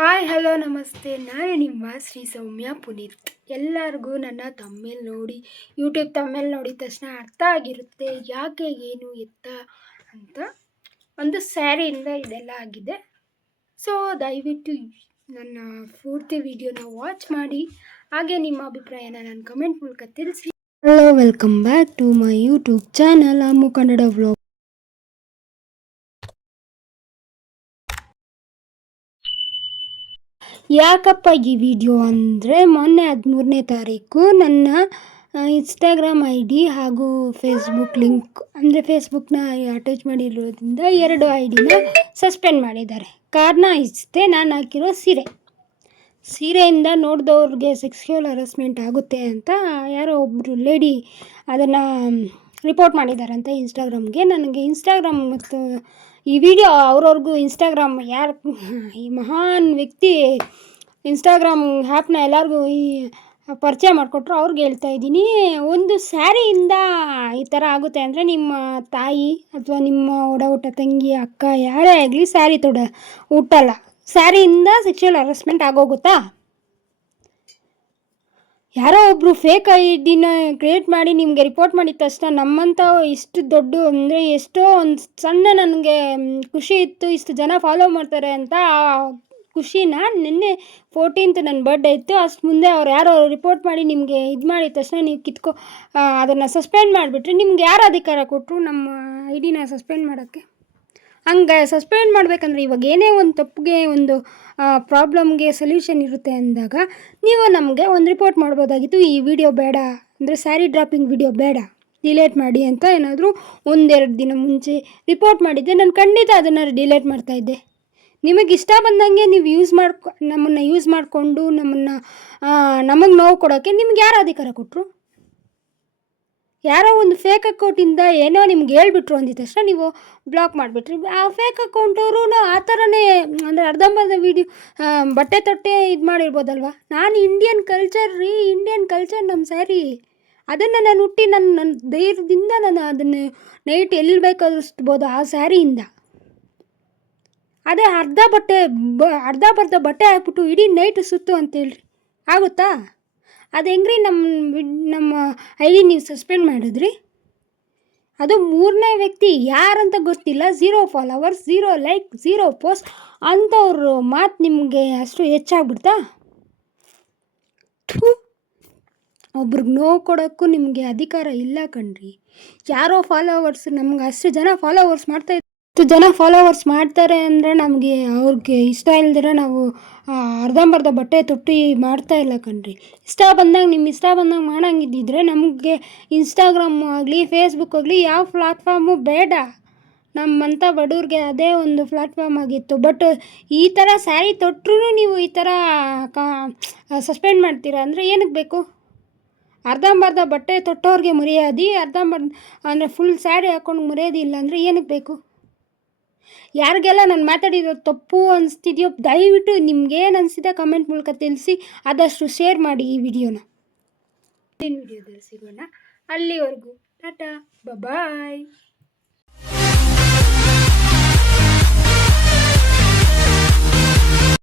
Hi hello ನಮಸ್ತೆ. ನಾನು ನಿಮ್ಮ ಶ್ರೀ ಸೌಮ್ಯ ಪುನೀತ್. ಎಲ್ಲರಿಗೂ ನನ್ನ ತಮ್ಮೇಲ್ ನೋಡಿ ಯೂಟ್ಯೂಬ್ ತಮ್ಮೇಲ್ ನೋಡಿದ ತಕ್ಷಣ ಅರ್ಥ ಆಗಿರುತ್ತೆ ಯಾಕೆ ಏನು ಎತ್ತ ಅಂತ. ಒಂದು ಸ್ಯಾರಿಯಿಂದ ಇದೆಲ್ಲ ಆಗಿದೆ. ಸೊ ದಯವಿಟ್ಟು ನನ್ನ ಪೂರ್ತಿ ವಿಡಿಯೋನ ವಾಚ್ ಮಾಡಿ, ಹಾಗೆ ನಿಮ್ಮ ಅಭಿಪ್ರಾಯನ ನನ್ನ ಕಮೆಂಟ್ ಮೂಲಕ ತಿಳಿಸಿ. Hello, welcome back to my YouTube channel Ammu Kannada vlog. ಯಾಕಪ್ಪ ಈ ವಿಡಿಯೋ ಅಂದರೆ, ಮೊನ್ನೆ 13ನೇ ತಾರೀಕು ನನ್ನ ಇನ್ಸ್ಟಾಗ್ರಾಮ್ ID ಹಾಗೂ ಫೇಸ್ಬುಕ್ ಲಿಂಕ್ ಅಂದರೆ ಫೇಸ್ಬುಕ್ನ ಅಟ್ಯಾಚ್ ಮಾಡಿರೋದ್ರಿಂದ 2 IDನ ಸಸ್ಪೆಂಡ್ ಮಾಡಿದ್ದಾರೆ. ಕಾರಣ ಇಷ್ಟೇ, ನಾನು ಹಾಕಿರೋ ಸೀರೆಯಿಂದ ನೋಡಿದವ್ರಿಗೆ ಸೆಕ್ಸ್ಯುವಲ್ ಹರಾಸ್ಮೆಂಟ್ ಆಗುತ್ತೆ ಅಂತ ಯಾರೋ ಒಬ್ಬರು ಲೇಡಿ ಅದನ್ನು ರಿಪೋರ್ಟ್ ಮಾಡಿದ್ದಾರಂತೆ ಇನ್ಸ್ಟಾಗ್ರಾಮ್ಗೆ. ನನಗೆ ಇನ್ಸ್ಟಾಗ್ರಾಮ್ ಮತ್ತು ಈ ವಿಡಿಯೋ ಅವ್ರವ್ರಿಗೂ ಇನ್ಸ್ಟಾಗ್ರಾಮ್ ಈ ಮಹಾನ್ ವ್ಯಕ್ತಿ ಇನ್ಸ್ಟಾಗ್ರಾಮ್ ಆ್ಯಪ್ನ ಎಲ್ಲರಿಗೂ ಪರಿಚಯ ಮಾಡಿಕೊಟ್ರು, ಅವ್ರಿಗೆ ಹೇಳ್ತಾ ಇದ್ದೀನಿ. ಒಂದು ಸ್ಯಾರಿಯಿಂದ ಈ ಥರ ಆಗುತ್ತೆ ಅಂದರೆ, ನಿಮ್ಮ ತಾಯಿ ಅಥವಾ ನಿಮ್ಮ ಒಡ ತಂಗಿ, ಅಕ್ಕ ಯಾರೇ ಆಗಲಿ ಸ್ಯಾರಿ ಹುಟ್ಟಲ್ಲ. ಸ್ಯಾರಿಯಿಂದ ಸೆಕ್ಶುವಲ್ ಹರಾಸ್ಮೆಂಟ್ ಆಗೋಗುತ್ತಾ? ಯಾರೋ ಒಬ್ಬರು ಫೇಕ್ ಐಡಿನ ಕ್ರಿಯೇಟ್ ಮಾಡಿ ನಿಮಗೆ ರಿಪೋರ್ಟ್ ಮಾಡಿದ ತಕ್ಷಣ ನಮ್ಮಂಥ ಇಷ್ಟು ದೊಡ್ಡ ಅಂದರೆ ಎಷ್ಟೋ ಒಂದು ಸಣ್ಣ ನನಗೆ ಖುಷಿ ಇತ್ತು, ಇಷ್ಟು ಜನ ಫಾಲೋ ಮಾಡ್ತಾರೆ ಅಂತ. ಖುಷಿನ ನಿನ್ನೆ 14th ನನ್ನ ಬರ್ಡೇ ಇತ್ತು, ಅಷ್ಟು ಮುಂದೆ ಅವ್ರು ಯಾರೋ ರಿಪೋರ್ಟ್ ಮಾಡಿ ನಿಮಗೆ ಇದು ಮಾಡಿದ ತಕ್ಷಣ ನೀವು ಅದನ್ನು ಸಸ್ಪೆಂಡ್ ಮಾಡಿಬಿಟ್ರೆ ನಿಮ್ಗೆ ಯಾರು ಅಧಿಕಾರ ಕೊಟ್ಟರು ನಮ್ಮ ಐಡಿನ ಸಸ್ಪೆಂಡ್ ಮಾಡೋಕ್ಕೆ? ಹಂಗೆ ಸಸ್ಪೆಂಡ್ ಮಾಡಬೇಕಂದ್ರೆ ಇವಾಗ ಏನೇ ಒಂದು ತಪ್ಪಿಗೆ ಒಂದು ಪ್ರಾಬ್ಲಮ್ಗೆ ಸೊಲ್ಯೂಷನ್ ಇರುತ್ತೆ ಅಂದಾಗ ನೀವು ನಮಗೆ ಒಂದು ರಿಪೋರ್ಟ್ ಮಾಡ್ಬೋದಾಗಿತ್ತು. ಈ ವಿಡಿಯೋ ಬೇಡ ಅಂದರೆ ಸ್ಯಾರಿ ಡ್ರಾಪಿಂಗ್ ವಿಡಿಯೋ ಬೇಡ, ಡಿಲೇಟ್ ಮಾಡಿ ಅಂತ ಏನಾದರೂ 1-2 ದಿನ ಮುಂಚೆ ರಿಪೋರ್ಟ್ ಮಾಡಿದ್ದೆ, ನಾನು ಖಂಡಿತ ಅದನ್ನು ಡಿಲೇಟ್ ಮಾಡ್ತಾಯಿದ್ದೆ. ನಿಮಗೆ ಇಷ್ಟ ಬಂದಂಗೆ ನೀವು ನಮ್ಮನ್ನು ಯೂಸ್ ಮಾಡಿಕೊಂಡು ನಮಗೆ ನೋವು ಕೊಡೋಕ್ಕೆ ನಿಮ್ಗೆ ಯಾರು ಅಧಿಕಾರ ಕೊಟ್ಟರು? ಯಾರೋ ಒಂದು ಫೇಕ್ ಅಕೌಂಟಿಂದ ಏನೋ ನಿಮ್ಗೆ ಹೇಳ್ಬಿಟ್ರು ಅಂದಿದ ತಕ್ಷಣ ನೀವು ಬ್ಲಾಕ್ ಮಾಡಿಬಿಟ್ರಿ. ಆ ಫೇಕ್ ಅಕೌಂಟವರು ಆ ಥರನೇ ಅಂದರೆ ಅರ್ಧಂಬರ್ಧ ವೀಡಿಯೋ ಬಟ್ಟೆ ತೊಟ್ಟೆ ಇದು ಮಾಡಿರ್ಬೋದಲ್ವ. ನಾನು ಇಂಡಿಯನ್ ಕಲ್ಚರ್ ನಮ್ಮ ಸ್ಯಾರಿ, ಅದನ್ನು ನಾನು ಹುಟ್ಟಿ ನನ್ನ ಧೈರ್ಯದಿಂದ ನಾನು ಅದನ್ನು ನೈಟ್ ಎಲ್ಲಿ ಬೇಕಾದಷ್ಟು ಆ ಸ್ಯಾರಿಯಿಂದ. ಅದೇ ಅರ್ಧ ಬಟ್ಟೆ ಹಾಕ್ಬಿಟ್ಟು ಇಡೀ ನೈಟ್ ಸುತ್ತು ಅಂತೇಳ್ರಿ, ಆಗುತ್ತಾ? ಅದು ಹೆಂಗ್ರಿ ನಮ್ಮ ID ನೀವು ಸಸ್ಪೆಂಡ್ ಮಾಡಿದ್ರಿ? ಅದು 3ನೇ ವ್ಯಕ್ತಿ ಯಾರಂತ ಗೊತ್ತಿಲ್ಲ, 0 ಫಾಲೋವರ್ಸ್, 0 ಲೈಕ್, 0 ಪೋಸ್ಟ್ ಅಂಥವ್ರ ಮಾತು ನಿಮಗೆ ಅಷ್ಟು ಹೆಚ್ಚಾಗ್ಬಿಡ್ತಾ? ಒಬ್ರಿಗೆ ನೋವು ಕೊಡೋಕ್ಕೂ ನಿಮಗೆ ಅಧಿಕಾರ ಇಲ್ಲ ಕಣ್ರಿ. ಯಾರೋ ಫಾಲೋವರ್ಸ್ ನಮ್ಗೆ ಅಷ್ಟು ಜನ ಫಾಲೋವರ್ಸ್ ಮಾಡ್ತಾರೆ ಅಂದರೆ ನಮಗೆ ಅವ್ರಿಗೆ ಇಷ್ಟ ಇಲ್ದಿರ ನಾವು ಅರ್ಧಂಬರ್ಧ ಬಟ್ಟೆ ತೊಟ್ಟು ಮಾಡ್ತಾಯಿಲ್ಲ ಕಣ್ರಿ. ಇಷ್ಟ ಬಂದಂಗೆ ಮಾಡೋಂಗಿದ್ದಿದ್ರೆ ನಮಗೆ ಇನ್ಸ್ಟಾಗ್ರಾಮು ಆಗಲಿ ಫೇಸ್ಬುಕ್ ಆಗಲಿ ಯಾವ ಪ್ಲಾಟ್ಫಾರ್ಮು ಬೇಡ. ನಮ್ಮಂಥ ಬಡವ್ರಿಗೆ ಅದೇ ಒಂದು ಪ್ಲಾಟ್ಫಾರ್ಮ್ ಆಗಿತ್ತು. ಬಟ್ ಈ ಥರ ಸ್ಯಾರಿ ತೊಟ್ಟರು ನೀವು ಈ ಥರ ಸಸ್ಪೆಂಡ್ ಮಾಡ್ತೀರಾ ಅಂದರೆ ಏನಕ್ಕೆ ಬೇಕು? ಅರ್ಧಂಬರ್ಧ ಬಟ್ಟೆ ತೊಟ್ಟವ್ರಿಗೆ ಮರ್ಯಾದೆ, ಅರ್ಧಂಬರ್ಧ ಅಂದರೆ ಫುಲ್ ಸ್ಯಾರಿ ಹಾಕ್ಕೊಂಡು ಮರ್ಯಾದೆ ಇಲ್ಲ ಅಂದರೆ ಏನಕ್ಕೆ ಬೇಕು? ಯಾರಿಗೆಲ್ಲ ನಾನು ಮಾತಾಡಿರೋದು ತಪ್ಪು ಅನಿಸ್ತಿದೆಯೋ ದಯವಿಟ್ಟು ನಿಮ್ಗೇನು ಅನಿಸಿದೆ ಕಮೆಂಟ್ ಮೂಲಕ ತಿಳಿಸಿ. ಆದಷ್ಟು ಶೇರ್ ಮಾಡಿ ಈ ವಿಡಿಯೋನ. ವಿಡಿಯೋದಲ್ಲಿ ಸಿಗೋಣ. ಅಲ್ಲಿವರೆಗೂ ಟಾಟಾ, ಬಾಯ್.